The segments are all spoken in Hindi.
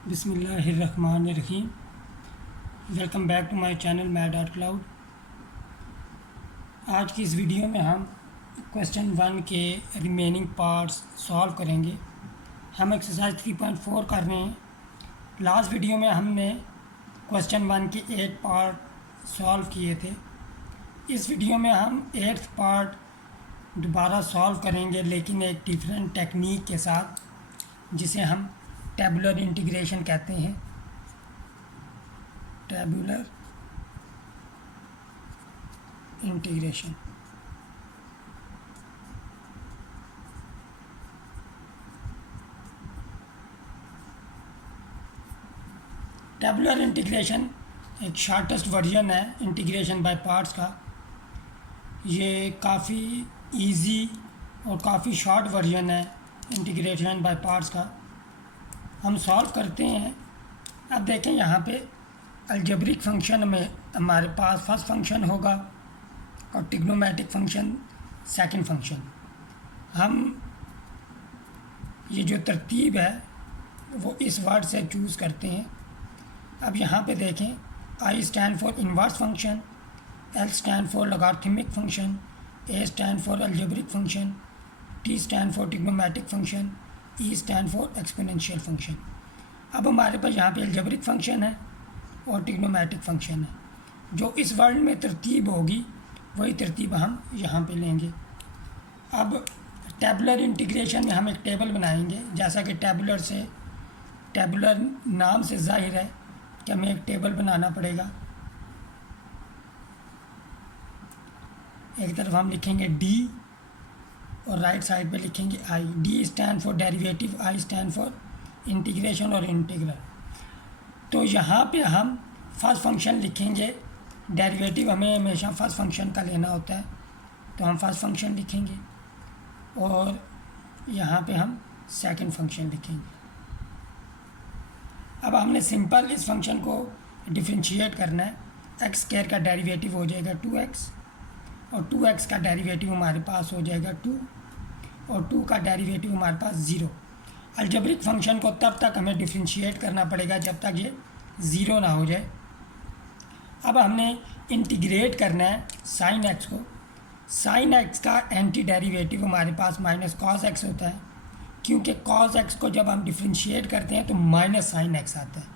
बिस्मिल्लाहिर्रहमानिर्रहीम। Welcome back to my channel Mad Cloud. आज की इस वीडियो में हम क्वेश्चन 1 के रिमेनिंग पार्ट्स सॉल्व करेंगे। हम एक्सरसाइज 3.4 कर रहे हैं। लास्ट वीडियो में हमने क्वेश्चन 1 के 8 पार्ट सॉल्व किए थे। इस वीडियो में हम 8th पार्ट दोबारा सॉल्व करेंगे, लेकिन एक डिफरेंट टेक्निक के साथ, जिसे हम टेबुलर इंटीग्रेशन कहते हैं। Tabular integration. टेबुलर इंटीग्रेशन एक शॉर्टेस्ट वर्जन है इंटीग्रेशन बाय पार्ट्स का। ये काफ़ी इजी और काफ़ी शॉर्ट वर्जन है इंटीग्रेशन बाय पार्ट्स का। हम सॉल्व करते हैं। अब देखें, यहाँ पे अलजेब्रिक फंक्शन में हमारे पास फर्स्ट फंक्शन होगा और ट्रिग्नोमेट्रिक फंक्शन सेकंड फंक्शन। हम ये जो तरतीब है वो इस वर्ड से चूज़ करते हैं। अब यहाँ पे देखें, आई stand for inverse function, L stand for logarithmic function, A stand for algebraic function, T stand for trigonometric function, E stand for exponential function. अब हमारे पास यहाँ पे अलजेब्रिक फंक्शन है और ट्रिग्नोमेट्रिक फंक्शन है। जो इस वर्ड में तरतीब होगी वही तरतीब हम यहाँ पे लेंगे। अब टेबुलर इंटीग्रेशन में हम एक टेबल बनाएंगे। जैसा कि टेबुलर नाम से जाहिर है कि हमें एक टेबल बनाना पड़ेगा। एक तरफ हम लिखेंगे डी और राइट साइड पे लिखेंगे I. D stand for derivative, I stand for integration और इंटीग्रल। तो यहाँ पे हम फर्स्ट फंक्शन लिखेंगे। डेरिवेटिव हमें हमेशा फर्स्ट फंक्शन का लेना होता है, तो हम फर्स्ट फंक्शन लिखेंगे और यहाँ पे हम सेकंड फंक्शन लिखेंगे। अब हमने सिंपल इस फंक्शन को डिफरेंशिएट करना है। एक्स स्क्वायर का डेरिवेटिव हो जाएगा 2x और 2x का डेरिवेटिव हमारे पास हो जाएगा 2 और 2 का डेरिवेटिव हमारे पास 0। अलजेब्रिक फंक्शन को तब तक हमें डिफरेंशिएट करना पड़ेगा जब तक ये 0 ना हो जाए। अब हमने इंटीग्रेट करना है साइन एक्स को। साइन एक्स का एंटी डेरिवेटिव हमारे पास माइनस कॉस एक्स होता है, क्योंकि कॉस एक्स को जब हम डिफरेंशिएट करते हैं तो माइनस साइन एक्स आता है।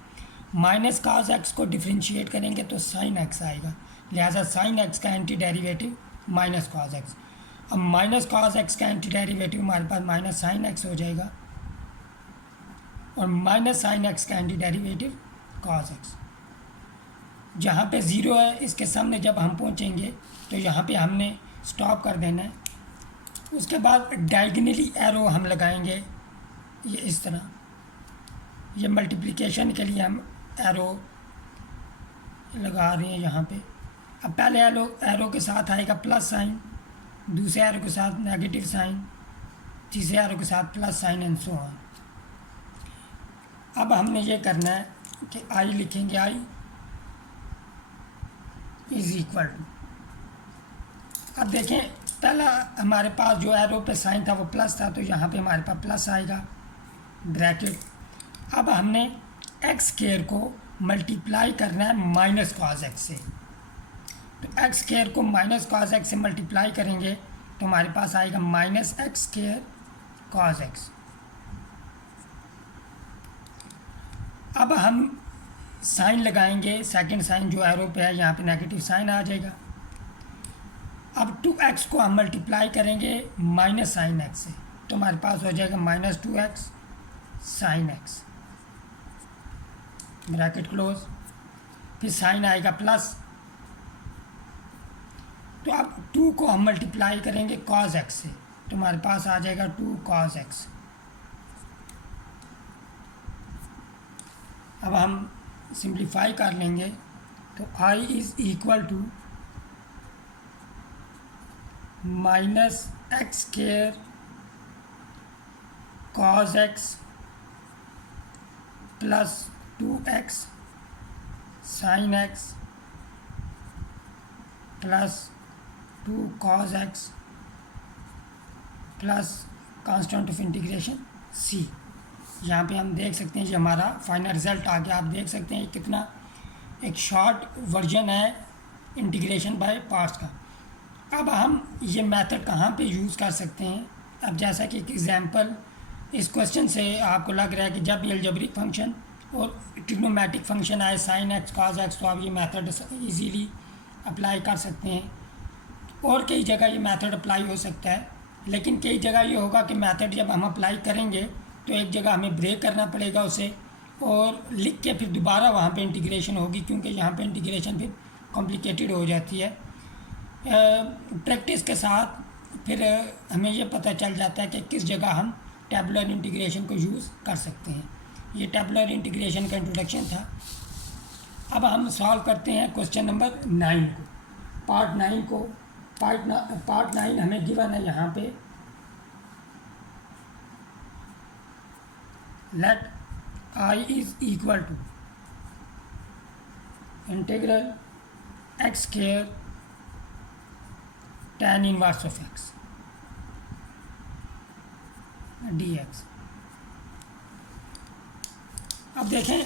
माइनस कॉस एक्स को डिफरेंशिएट करेंगे तो साइन एक्स आएगा, लिहाजा साइन एक्स का anti derivative minus cos x. अब माइनस कॉस एक्स का एंटी डेरिवेटिव हमारे पास माइनस साइन एक्स हो जाएगा और माइनस साइन एक्स का एंटी डेरिवेटिव कॉस एक्स। जहाँ पे 0 है इसके सामने जब हम पहुँचेंगे तो यहाँ पे हमने स्टॉप कर देना है। उसके बाद डायगनली एरो हम लगाएंगे ये इस तरह। ये मल्टीप्लिकेशन के लिए हम एरो लगा रहे हैं यहाँ पे। अब पहले एरो के साथ आएगा प्लस साइन, दूसरे एरो के साथ नेगेटिव साइन, तीसरे एरो के साथ plus sign and so on. अब हमने ये करना है कि आई लिखेंगे, आई इज इक्वल टू। अब देखें, पहला हमारे पास जो एरो पे साइन था वो प्लस था, तो यहाँ पे हमारे पास प्लस आएगा ब्रैकेट। अब हमने एक्स स्क्वायर को मल्टीप्लाई करना है माइनस कॉस एक्स से। तो एक्स स्क्वायर को माइनस कॉस एक्स से मल्टीप्लाई करेंगे तो हमारे पास आएगा minus x square cos x. अब हम साइन लगाएंगे, सेकंड साइन जो एरो पे है यहाँ पे नेगेटिव साइन आ जाएगा। अब 2x को हम मल्टीप्लाई करेंगे माइनस साइन एक्स से, तो हमारे पास हो जाएगा minus 2x sine x, bracket close. फिर साइन आएगा प्लस, तो अब 2 को हम मल्टीप्लाई करेंगे कॉस एक्स से, तो हमारे पास आ जाएगा 2 कॉस एक्स। अब हम सिंप्लीफाई कर लेंगे तो i is equal to minus x square cos x plus 2x sine x plus 2 cos x plus constant of integration c। यहाँ पे हम देख सकते हैं ये हमारा फाइनल रिज़ल्ट आ गया। आप देख सकते हैं कितना एक शॉर्ट वर्जन है इंटीग्रेशन बाय पार्ट्स का। अब हम ये मेथड कहाँ पे यूज़ कर सकते हैं? अब जैसा कि एक एग्जांपल इस क्वेश्चन से आपको लग रहा है कि जब भी अलजेब्रिक फंक्शन और ट्रिग्नोमेट्रिक फंक्शन आए साइन एक्स कॉस एक्स, तो आप ये मेथड इजीली अप्लाई कर सकते हैं। और कई जगह ये मेथड अप्लाई हो सकता है, लेकिन कई जगह ये होगा कि मेथड जब हम अप्लाई करेंगे तो एक जगह हमें ब्रेक करना पड़ेगा उसे और लिख के फिर दोबारा वहाँ पे इंटीग्रेशन होगी, क्योंकि यहाँ पे इंटीग्रेशन फिर कॉम्प्लिकेटेड हो जाती है। प्रैक्टिस के साथ फिर हमें ये पता चल जाता है कि किस जगह हम टेबुलर इंटीग्रेशन को यूज़ कर सकते हैं। ये टेबुलर इंटीग्रेशन का इंट्रोडक्शन था। अब हम सॉल्व करते हैं क्वेश्चन नंबर 9 को, पार्ट 9 को। पार्ट 9 हमें गिवन है यहाँ पे, let I is equal to integral x square tan inverse of x dx। अब देखें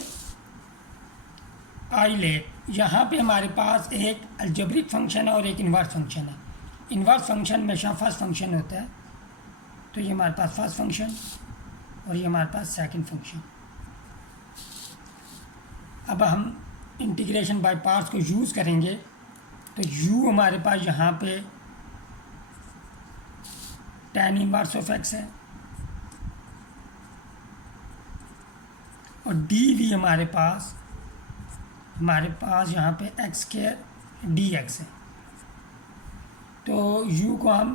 आई लेट, यहाँ पे हमारे पास एक अलजेब्रिक फंक्शन है और एक इनवर्स फंक्शन है। इनवर्स फंक्शन हमेशा फर्स्ट फंक्शन होता है, तो ये हमारे पास फर्स्ट फंक्शन और ये हमारे पास सेकंड फंक्शन। अब हम इंटीग्रेशन बाय पार्ट्स को यूज़ करेंगे, तो u हमारे पास यहाँ पे tan इनवर्स ऑफ x है और dv हमारे पास यहाँ पे एक्स स्क्वायर dx है। तो u को हम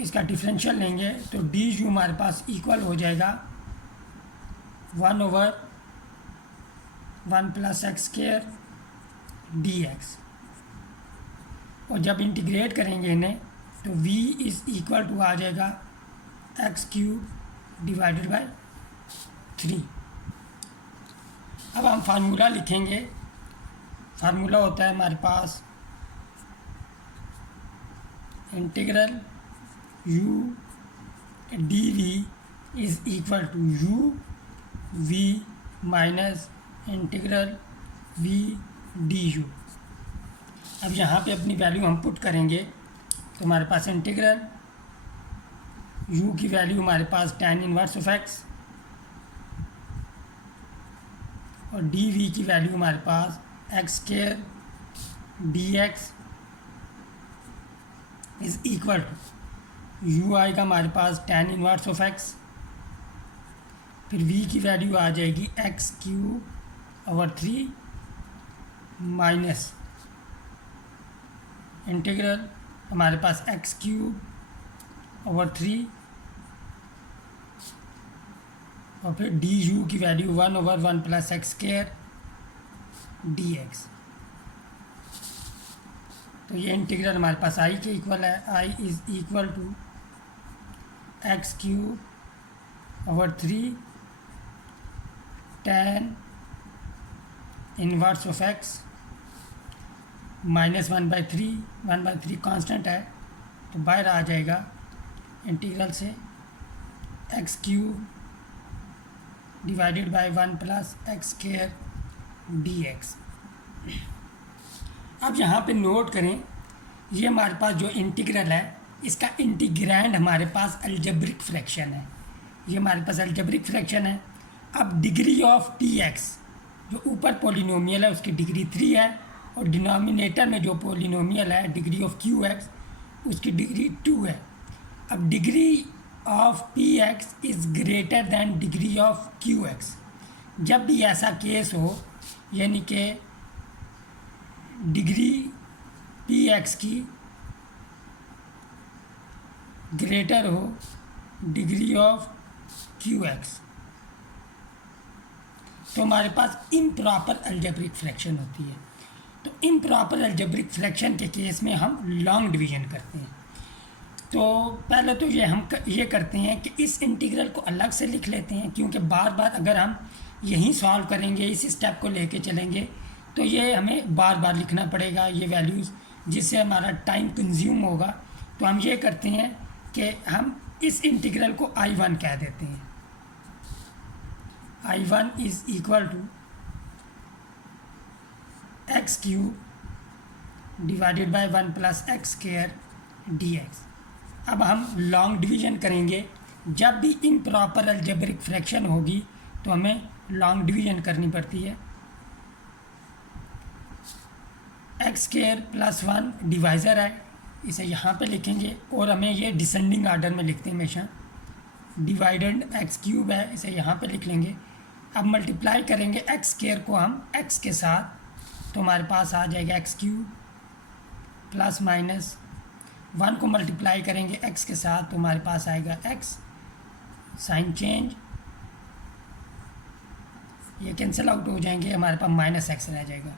इसका डिफरेंशियल लेंगे तो du हमारे पास इक्वल हो जाएगा 1/1 + एक्स स्क्वायर dx। और जब इंटीग्रेट करेंगे इन्हें तो v इज़ इक्वल टू आ जाएगा x³ / 3। अब हम फार्मूला लिखेंगे। फार्मूला होता है हमारे पास integral u dv is equal to u v minus integral v du। अब यहाँ पे अपनी वैल्यू हम पुट करेंगे तो हमारे पास इंटीग्रल u की वैल्यू हमारे पास tan इनवर्स ऑफ x और dv की वैल्यू हमारे पास x² dx is equal to u आएगा हमारे पास tan इनवर्स ऑफ x, फिर v की वैल्यू आ जाएगी x³ माइनस इंटीग्रल हमारे पास x³ और फिर du की वैल्यू 1/1 + x² dx। तो ये इंटीग्रल हमारे पास i के इक्वल है। i is equal to x³ tan inverse of x minus 1/3 constant है तो बाहर आ जाएगा इंटीग्रल से x³ / 1 + x² dx। अब यहाँ पे नोट करें, ये हमारे पास जो इंटीग्रल है इसका इंटीग्रैंड हमारे पास अलजेब्रिक फ्रैक्शन है। ये हमारे पास अलजेब्रिक फ्रैक्शन है। अब डिग्री ऑफ tx जो ऊपर पॉलिनोमियल है उसकी डिग्री 3 है और डिनोमिनेटर में जो पॉलिनोमियल है डिग्री ऑफ qx उसकी डिग्री 2 है। अब degree of px is greater than degree of qx। जब भी ऐसा केस हो यानी कि डिग्री px की ग्रेटर हो डिग्री ऑफ qx, तो हमारे पास इम्प्रॉपर अलजेब्रिक फ्रैक्शन होती है। तो इम्प्रॉपर अलजेब्रिक फ्रैक्शन के केस में हम लॉन्ग डिवीजन करते हैं। तो पहले तो हम ये करते हैं कि इस इंटीग्रल को अलग से लिख लेते हैं, क्योंकि बार बार अगर हम यहीं सॉल्व करेंगे इस स्टेप को लेके चलेंगे तो ये हमें बार बार लिखना पड़ेगा ये वैल्यूज़, जिससे हमारा टाइम कंज्यूम होगा। तो हम ये करते हैं कि हम इस इंटीग्रल को I1 कह देते हैं I1 is equal to x cube divided by 1 plus x square dx। अब हम लॉन्ग डिवीजन करेंगे। जब भी इम्प्रॉपर अलजेब्रिक फ्रैक्शन होगी तो हमें लॉन्ग डिवीजन करनी पड़ती है। एक्स स्क्वायर प्लस 1 डिवाइज़र है, इसे यहाँ पे लिखेंगे और हमें ये डिसेंडिंग आर्डर में लिखते हैं हमेशा। डिवाइडेड एक्स क्यूब है, इसे यहाँ पे लिख लेंगे। अब मल्टीप्लाई करेंगे एक्स स्क्वायर को हम एक्स के साथ, तो हमारे पास आ जाएगा एक्स क्यूब प्लस माइनस 1 को मल्टीप्लाई करेंगे एक्स के साथ, तो हमारे पास आएगा एक्स। साइन चेंज, ये कैंसिल आउट हो जाएंगे, हमारे पास माइनस एक्स रह जाएगा।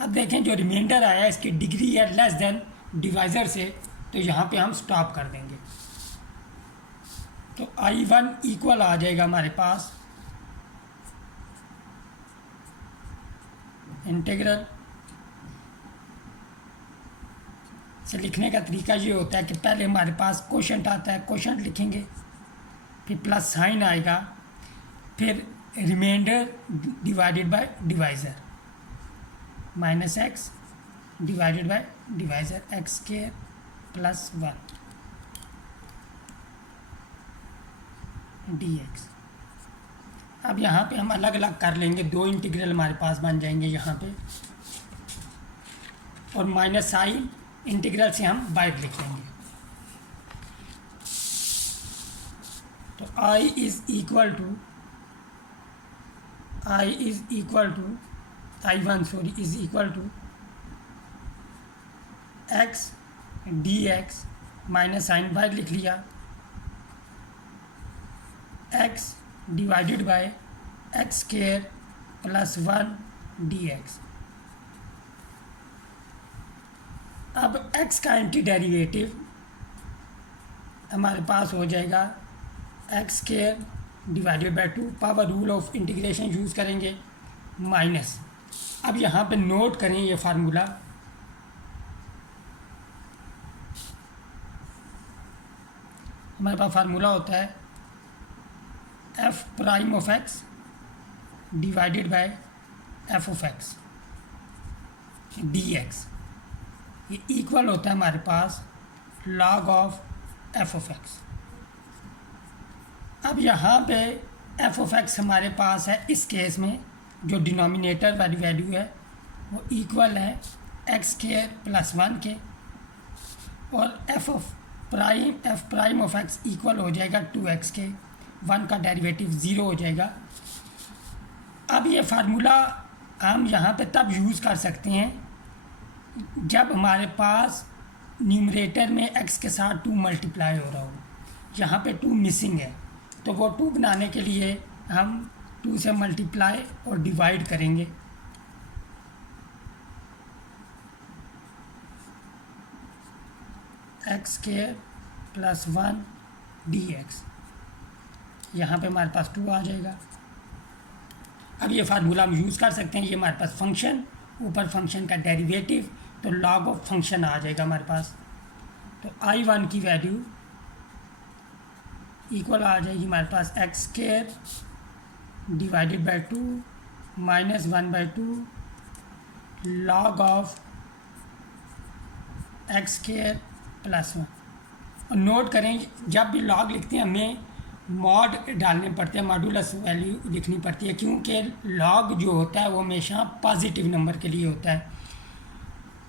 अब देखें जो रिमाइंडर आया है इसकी डिग्री है लेस देन डिवाइज़र से, तो यहाँ पे हम स्टॉप कर देंगे। तो I1 इक्वल आ जाएगा हमारे पास इंटीग्रल से लिखने का तरीका ये होता है कि पहले हमारे पास क्वोशंट आता है, क्वोशंट लिखेंगे, फिर प्लस साइन आएगा, फिर remainder divided by divisor, minus x divided by divisor x square plus 1 dx। अब यहाँ पे हम अलग अलग कर लेंगे, दो इंटीग्रल हमारे पास बन जाएंगे यहाँ पे, और माइनस साइन इंटीग्रल से हम बाहर लिख लेंगे। तो I is equal to I1 sorry is equal to x dx minus sign बाहर लिख लिया, x divided by x square plus 1 dx। अब x का एंटी डेरिवेटिव हमारे पास हो जाएगा x square divided by 2, power rule of integration use करेंगे, माइनस। अब यहाँ पे नोट करें ये फार्मूला, हमारे पास फार्मूला होता है F prime of x divided bye F of x dx। ये इक्वल होता है हमारे पास log of F of x. अब यहाँ पे एफ ऑफ एक्स हमारे पास है, इस केस में जो डिनोमिनेटर वाली वैल्यू है वो इक्वल है एक्स स्क्वायर प्लस 1 के, और F prime of x equal हो जाएगा 2x के, 1 का डेरिवेटिव 0 हो जाएगा। अब ये फार्मूला हम यहाँ पे तब यूज़ कर सकते हैं जब हमारे पास न्यूमरेटर में x के साथ 2 मल्टीप्लाई हो रहा हो। यहाँ पे 2 मिसिंग है, तो वो 2 बनाने के लिए हम 2 से मल्टीप्लाई और डिवाइड करेंगे। एक्स स्क्वायर प्लस 1 dx, यहाँ पे हमारे पास 2 आ जाएगा। अब ये फार्मूला हम यूज़ कर सकते हैं, ये हमारे पास फंक्शन, ऊपर फंक्शन का डेरिवेटिव, तो लॉग ऑफ फंक्शन आ जाएगा हमारे पास। तो I1 की वैल्यू इक्वल आ जाएगी हमारे पास x square divided by 2 minus 1/2 log of x square plus 1। और नोट करें जब भी लॉग लिखते हैं हमें मॉड डालने पड़ते हैं, मॉडुलस वैल्यू लिखनी पड़ती है, क्योंकि लॉग जो होता है वो हमेशा पॉजिटिव नंबर के लिए होता है।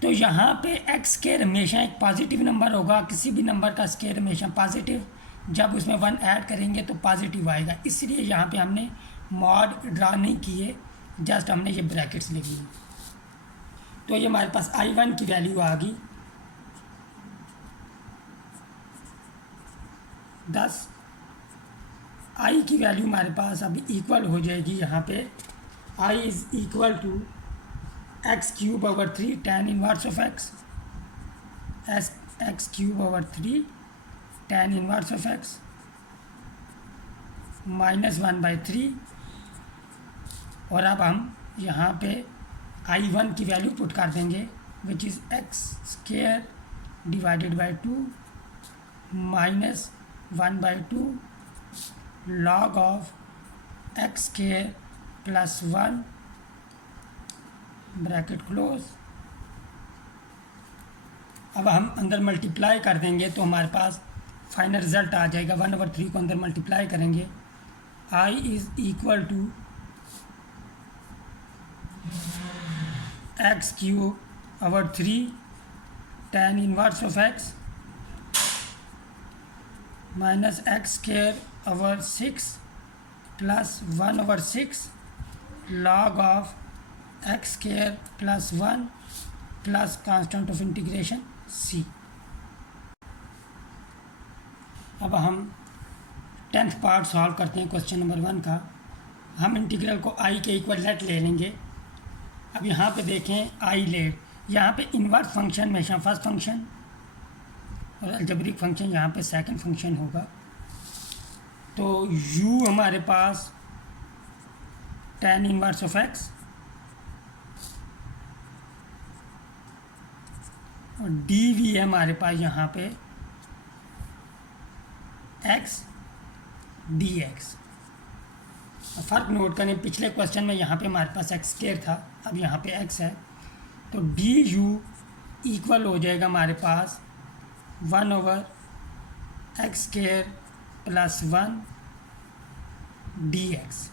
तो यहाँ पे एक्स स्क्वायर हमेशा एक पॉजिटिव नंबर होगा, किसी भी नंबर का स्क्वायर हमेशा पॉजिटिव, जब उसमें 1 ऐड करेंगे तो पॉजिटिव आएगा, इसलिए यहाँ पे हमने मॉड ड्रा नहीं किए, जस्ट हमने ये ब्रैकेट्स लिख ली। तो ये हमारे पास I1 की वैल्यू आ गई 10। I की वैल्यू हमारे पास अभी इक्वल हो जाएगी, यहाँ पे I is equal to x cube over 3 tan inverse of x, x cube over 3 tan inverse of x minus 1/3। और अब हम यहाँ पे I1 की वैल्यू पुट कर देंगे, which is x square divided by 2 minus 1/2 log of x square plus 1 bracket close. अब हम अंदर मल्टीप्लाई कर देंगे तो हमारे पास फाइनल रिजल्ट आ जाएगा। 1/3 को अंदर मल्टीप्लाई करेंगे, I is equal to x cube over 3 tan inverse of x minus x square over 6 plus 1/6 log of x square plus 1 plus constant of integration c। अब हम 10th पार्ट सॉल्व करते हैं क्वेश्चन नंबर 1 का। हम इंटीग्रल को i के इक्वल लेट ले लेंगे। अब यहाँ पे देखें i लेट, यहाँ पे इन्वर्स फंक्शन हमेशा फर्स्ट फंक्शन और अलजेब्रिक फंक्शन यहाँ पे सेकंड फंक्शन होगा। तो u हमारे पास tan इनवर्स ऑफ x और dv है हमारे पास यहाँ पे x dx। फ़र्क नोट करें, पिछले क्वेश्चन में यहाँ पे हमारे पास एक्स स्क्वायर था, अब यहाँ पे x है, तो du इक्वल हो जाएगा हमारे पास 1/x स्क्वायर प्लस 1 dx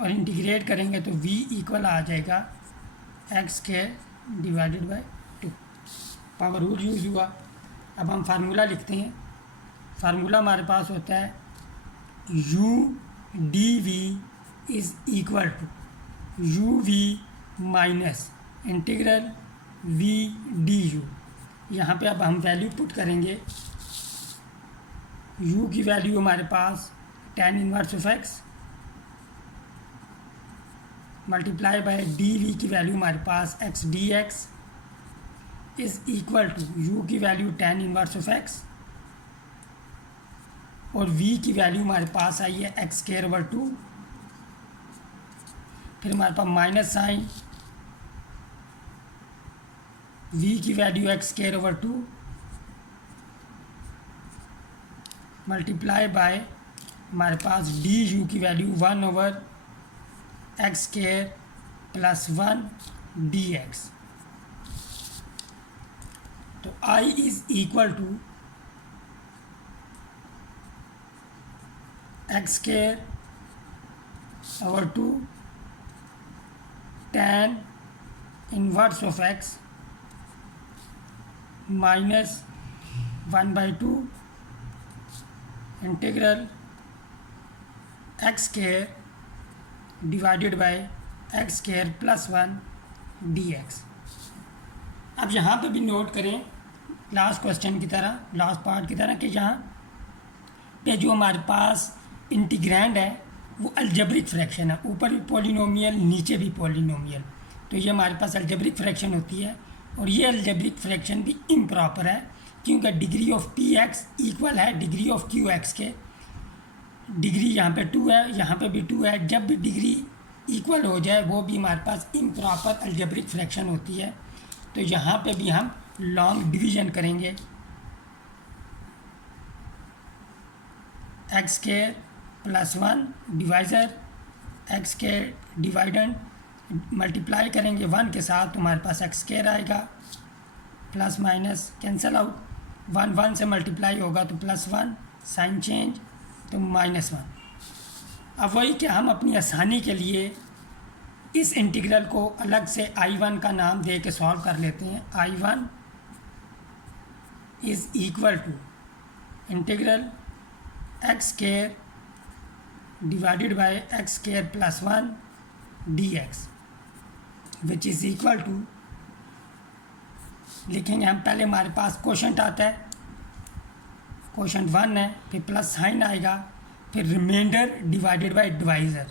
और इंटीग्रेट करेंगे तो v इक्वल आ जाएगा x square divided by 2। Power rule use हुआ। अब हम फार्मूला लिखते हैं। फार्मूला हमारे पास होता है u dv is equal to uv minus integral v du। यहाँ पे अब हम वैल्यू पुट करेंगे। u की वैल्यू हमारे पास tan inverse of x multiply by dv की वैल्यू हमारे पास x dx is equal to u की value tan inverse of x और v की वैल्यू हमारे पास आई है एक्स स्क्वायर ओवर 2, फिर हमारे पास माइनस साइन, v की value x square over 2 multiply by हमारे पास du की value 1/x square plus 1 dx। तो i is equal to x square over 2 tan inverse of x minus 1/2 integral x square divided by x square plus 1 dx। अब यहाँ पे भी नोट करें लास्ट क्वेश्चन की तरह, लास्ट पार्ट की तरह, कि यहाँ पे जो हमारे पास इंटीग्रैंड है वो अलजेब्रिक फ्रैक्शन है, ऊपर भी पॉलिनोमियल नीचे भी पॉलिनोमियल, तो ये हमारे पास अलजेब्रिक फ्रैक्शन होती है। और ये अलजेब्रिक फ्रैक्शन भी इम्प्रॉपर है क्योंकि degree of P x equal है डिग्री ऑफ क्यू एक्स के। डिग्री यहाँ पे 2 है, यहाँ पे भी 2 है। जब भी डिग्री इक्वल हो जाए वो भी हमारे पास इम्प्रॉपर अलजेब्रिक फ्रैक्शन होती है। तो यहाँ पे भी हम लॉन्ग डिवीजन करेंगे, x square plus 1 divisor x square dividend multiply करेंगे 1 के साथ, तो हमारे पास एक्स स्क्वायर आएगा, प्लस माइनस कैंसिल आउट, 1 से मल्टीप्लाई होगा तो +1, साइन चेंज तो -1। अब वही कि हम अपनी आसानी के लिए इस इंटीग्रल को अलग से I1 का नाम दे के सॉल्व कर लेते हैं। I1 is equal to integral x square divided by x square plus 1 dx which is equal to, लिखेंगे हम पहले हमारे पास क्वोशंट आता है, क्वोशंट 1 है, फिर प्लस साइन आएगा, फिर remainder divided by divisor,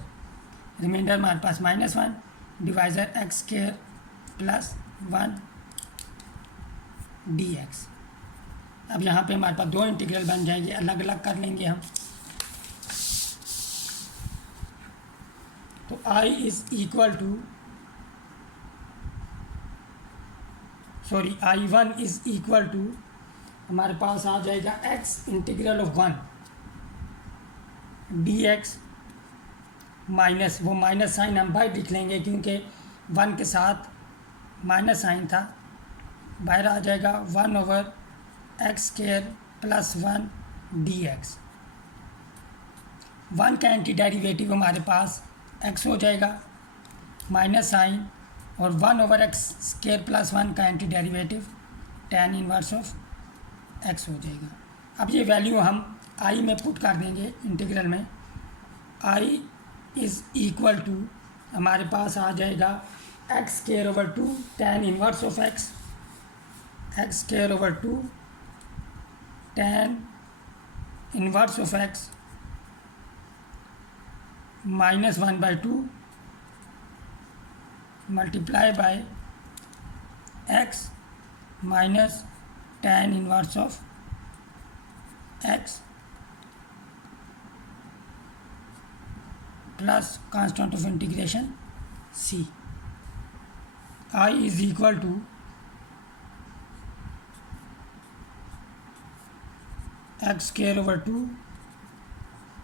remainder हमारे पास -1 divisor x square plus 1 dx। अब यहाँ पे हमारे पास 2 इंटीग्रल बन जाएंगे, अलग अलग कर लेंगे हम। तो I is equal to I1 is equal to हमारे पास आ जाएगा x integral of 1 dx minus, वो माइनस साइन हम बाहर लिख लेंगे क्योंकि 1 के साथ माइनस साइन था, बाहर आ जाएगा 1/x² + 1 dx। 1 का एंटी डेरिवेटिव हमारे पास x हो जाएगा माइनस साइन, और 1/x² + 1 का anti derivative tan inverse of x हो जाएगा। अब ये वैल्यू हम i में पुट कर देंगे इंटीग्रल में। i इज़ इक्वल टू हमारे पास आ जाएगा x² tan inverse of x, x² tan inverse of x -1/2 multiply by x minus tan inverse of x plus constant of integration c। i is equal to x²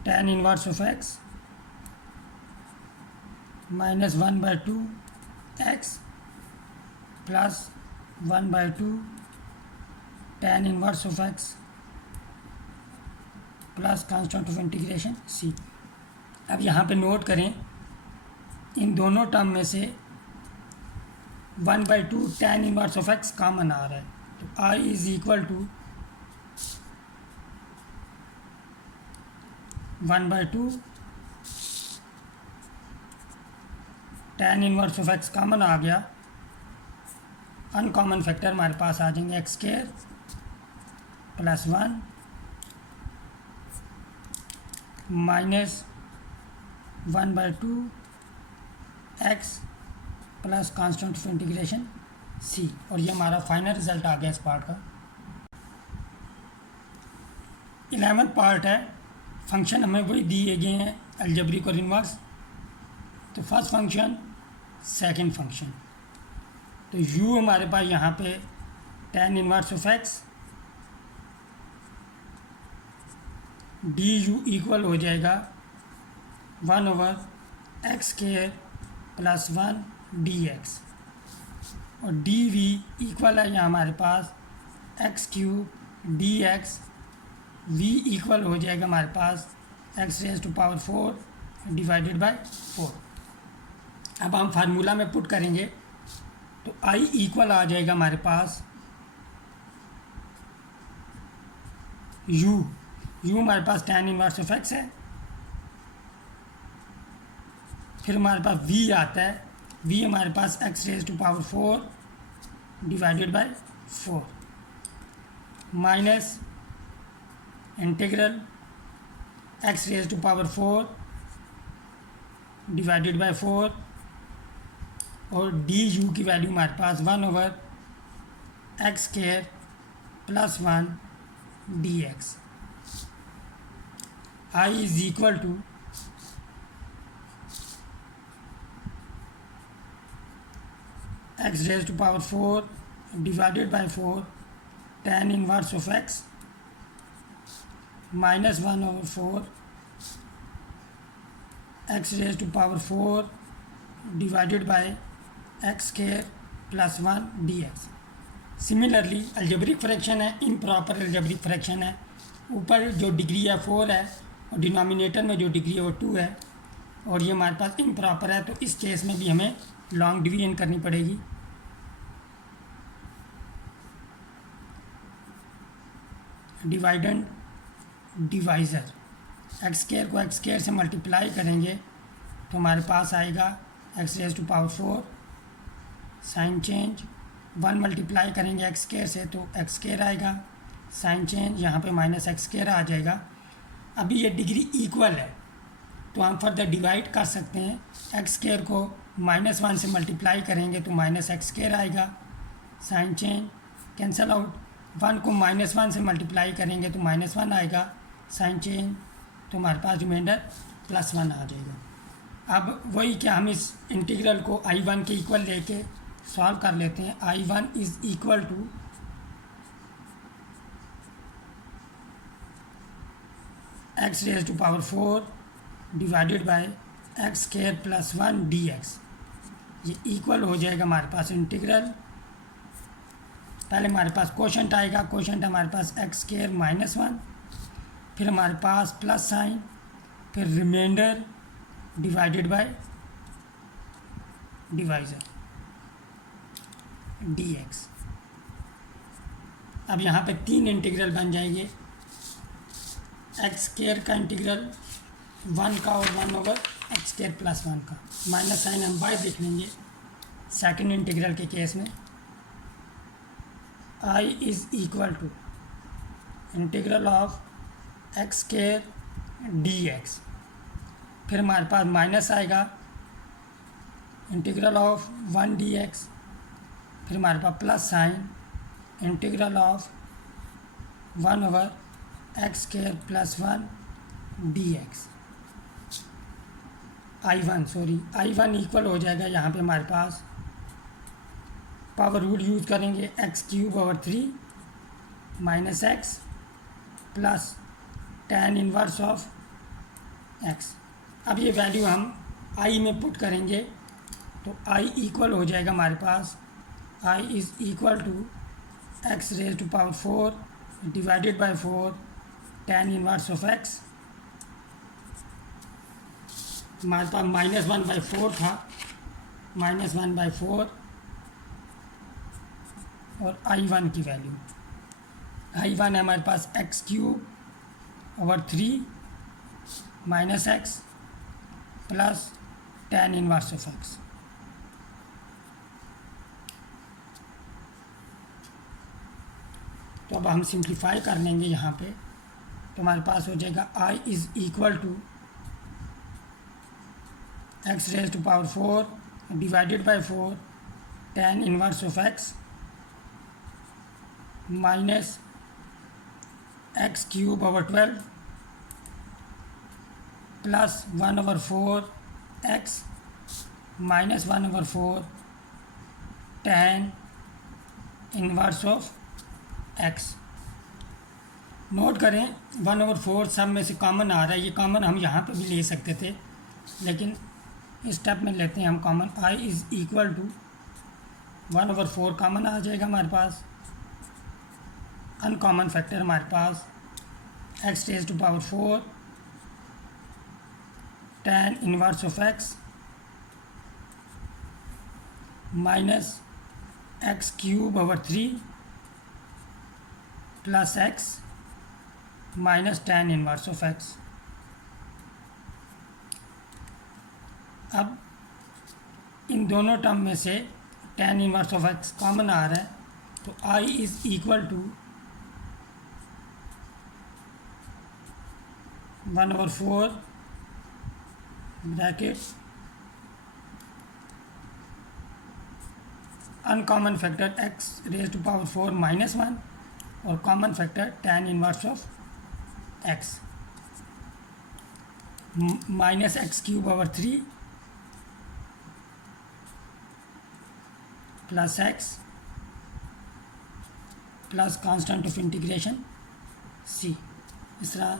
tan inverse of x -1/2 x plus 1/2 tan inverse of x plus constant of integration c। अब यहाँ पे नोट करें, इन दोनों टर्म में से 1/2 tan inverse of x common आ रहा है, तो i is equal to 1/2 tan inverse of x common आ गया, अनकॉमन फैक्टर हमारे पास आ जाएंगे x² + 1 minus 1/2 x plus constant of integration c। और ये हमारा फाइनल रिजल्ट आ गया इस पार्ट का। 11th पार्ट है, फंक्शन हमें वही दिए गए हैं अलजेब्रिक और इनवर्स। तो फर्स्ट फंक्शन, सेकंड फंक्शन, तो u हमारे पास यहाँ पे tan inverse of x du equal हो जाएगा 1/x² + 1 dx, और dv इक्वल है यहाँ हमारे पास x³ dx, v इक्वल हो जाएगा हमारे पास x⁴ डिवाइडेड बाय 4। अब हम फार्मूला में पुट करेंगे तो i इक्वल आ जाएगा हमारे पास u हमारे पास tan इनवर्स ऑफ x है, फिर हमारे पास v आता है, v हमारे पास x⁴ divided by 4 minus integral x⁴ divided by 4, और du की वैल्यू हमारे पास 1/x² + 1 dx। i is equal to x⁴ divided by 4 tan inverse of x -1/4 x⁴ divided by x² + 1 dx। Similarly algebraic fraction है, इम्प्रॉपर अलजेब्रिक फ्रैक्शन है, ऊपर जो डिग्री है 4 है और डिनोमिनेटर में जो डिग्री है वो 2 है, और ये हमारे पास इम्प्रॉपर है, तो इस केस में भी हमें लॉन्ग डिवीजन करनी पड़ेगी। डिवाइडेंड डिवाइज़र, x² को x² से मल्टीप्लाई करेंगे तो हमारे पास आएगा x⁴ साइन चेंज, 1 मल्टीप्लाई करेंगे x² से तो x² आएगा, साइन चेंज यहाँ पे -x² आ जाएगा। अभी ये डिग्री इक्वल है तो हम फर्दर डिवाइड कर सकते हैं, x² को -1 से मल्टीप्लाई करेंगे तो -x² आएगा, साइन चेंज कैंसल आउट, 1 को -1 से मल्टीप्लाई करेंगे तो -1 आएगा, साइन चेंज, तो हमारे पास रिमाइंडर +1 आ जाएगा। अब वही क्या हम इस इंटीग्रल को I1 के इक्वल लेके सॉल्व कर लेते हैं। I1 is equal to x⁴ divided by x square plus 1 d x, ये इक्वल हो जाएगा हमारे पास इंटीग्रल, पहले हमारे पास क्वोशंट आएगा, क्वोशंट हमारे पास एक्स स्क्वायर माइनस 1, फिर हमारे पास प्लस साइन, फिर remainder divided by divisor d x. अब यहाँ पे 3 इंटीग्रल बन जाएंगे, एक्स स्क्वायर का इंटीग्रल 1 का और 1/x स्क्वायर प्लस 1 का, माइनस साइन हम बाय देख लेंगे सेकंड इंटीग्रल के केस में। I is equal to integral of x square d x, फिर हमारे पास माइनस आएगा इंटीग्रल ऑफ 1 डी एक्स, फिर हमारे पास plus sign integral of 1/x square plus 1 d x. I1 equal हो जाएगा, यहाँ पे हमारे पास पावर रूल यूज़ करेंगे, x³/3 minus x plus tan inverse of x। अब ये वैल्यू हम I में पुट करेंगे तो I इक्वल हो जाएगा हमारे पास, I is equal to x⁴ divided by 4 tan inverse of x। हमारे पास -1/4 था, -1/4 और I1 की वैल्यू, I1 है हमारे पास x³/3 minus x plus tan inverse of x। तो अब हम सिंप्लीफाई कर लेंगे यहाँ पे, तो हमारे पास हो जाएगा I is equal to x⁴ divided by 4 tan inverse of x minus x³/12 प्लस 1/4x minus 1/4 tan inverse of x। Note करें 1/4 सब में से कॉमन आ रहा है, ये कॉमन हम यहाँ पे भी ले सकते थे, लेकिन इस स्टेप में लेते हैं हम common. I is equal to 1/4 common आ जाएगा हमारे पास, अनकॉमन फैक्टर हमारे पास x⁴ tan inverse of x minus x³/3 plus x minus tan inverse of x। अब इन दोनों टर्म में से tan inverse of x common आ रहा है, तो I is equal to 1/4 bracket uncommon factor x⁴ minus 1 और common factor tan inverse of x minus x³/3 plus x plus constant of integration c। इस तरह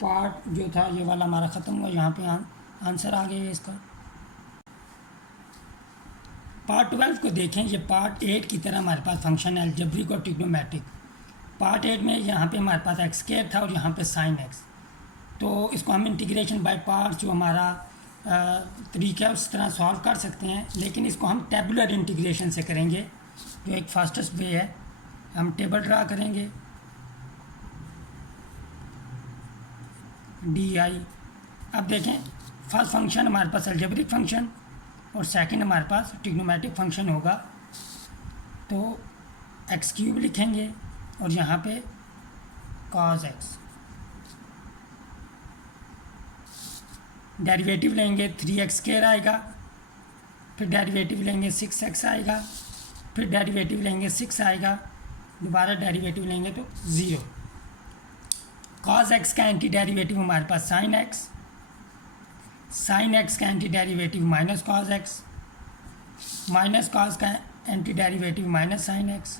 पार्ट जो था ये वाला हमारा ख़त्म हुआ, यहाँ पे आंसर आ गया इसका। पार्ट 12 को देखें, ये पार्ट 8 की तरह हमारे पास फंक्शन है अलजेब्रिक और ट्रिग्नोमेट्रिक। पार्ट 8 में यहाँ पे हमारे पास x² था और यहाँ पे sin x, तो इसको हम इंटीग्रेशन बाय पार्ट जो हमारा तरीका है उस तरह सॉल्व कर सकते हैं, लेकिन इसको हम टेबुलर इंटीग्रेशन से करेंगे जो एक फास्टेस्ट वे है। हम टेबल ड्रा करेंगे DI। अब देखें फर्स्ट फंक्शन हमारे पास अलजेब्रिक फंक्शन और सेकंड हमारे पास ट्रिग्नोमेट्रिक फंक्शन होगा, तो x³ लिखेंगे और यहाँ पे cos x, डेरिवेटिव लेंगे 3x² आएगा, फिर डेरिवेटिव लेंगे 6x आएगा, फिर डेरिवेटिव लेंगे 6 आएगा, दोबारा डेरिवेटिव लेंगे तो 0। cos x का एंटी डेरिवेटिव हमारे पास sin x, sin x का anti derivative minus cos x, minus cos का anti derivative minus sin x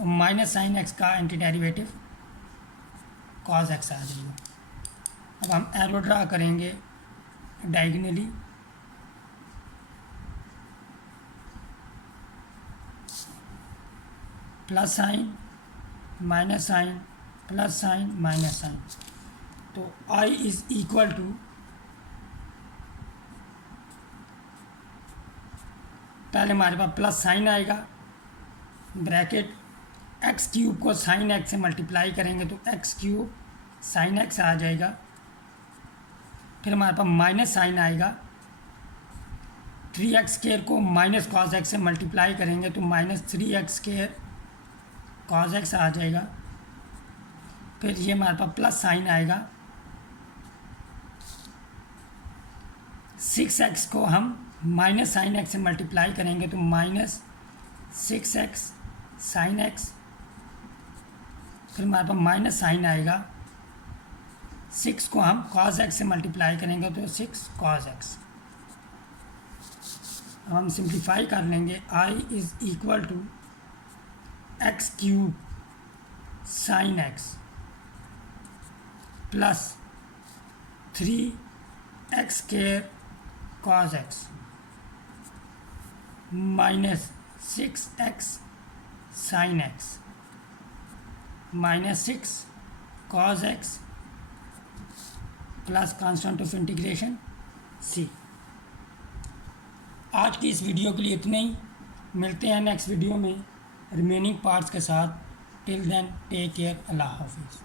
और माइनस sin x का एंटी डेरिवेटिव cos x आ जाएगा। अब हम एरो ड्रा करेंगे diagonally, plus sign minus sign plus sign minus sign. तो आई इज इक्वल टू, पहले हमारे पास प्लस साइन आएगा, ब्रैकेट एक्स क्यूब को साइन एक्स से मल्टीप्लाई करेंगे तो एक्स क्यूब साइन एक्स आ जाएगा। फिर हमारे पास माइनस साइन आएगा, 3x स्क्वायर को माइनस कॉस एक्स से मल्टीप्लाई करेंगे तो minus 3x square cos x आ जाएगा। फिर ये हमारे पास प्लस साइन आएगा, 6x को हम माइनस साइन एक्स से मल्टीप्लाई करेंगे तो माइनस 6x साइन एक्स। फिर हमारे पास माइनस साइन आएगा, 6 को हम कॉस एक्स से मल्टीप्लाई करेंगे तो 6 कॉस एक्स। अब हम सिंप्लीफाई कर लेंगे, I is equal to x cube sine x plus 3x square cos x minus 6x sine x minus 6 cos x plus constant of integration c। आज की इस वीडियो के लिए इतने ही, मिलते हैं नेक्स्ट वीडियो में रिमेनिंग पार्ट्स के साथ। टिल देन टेक केयर, अल्लाह हाफिज़।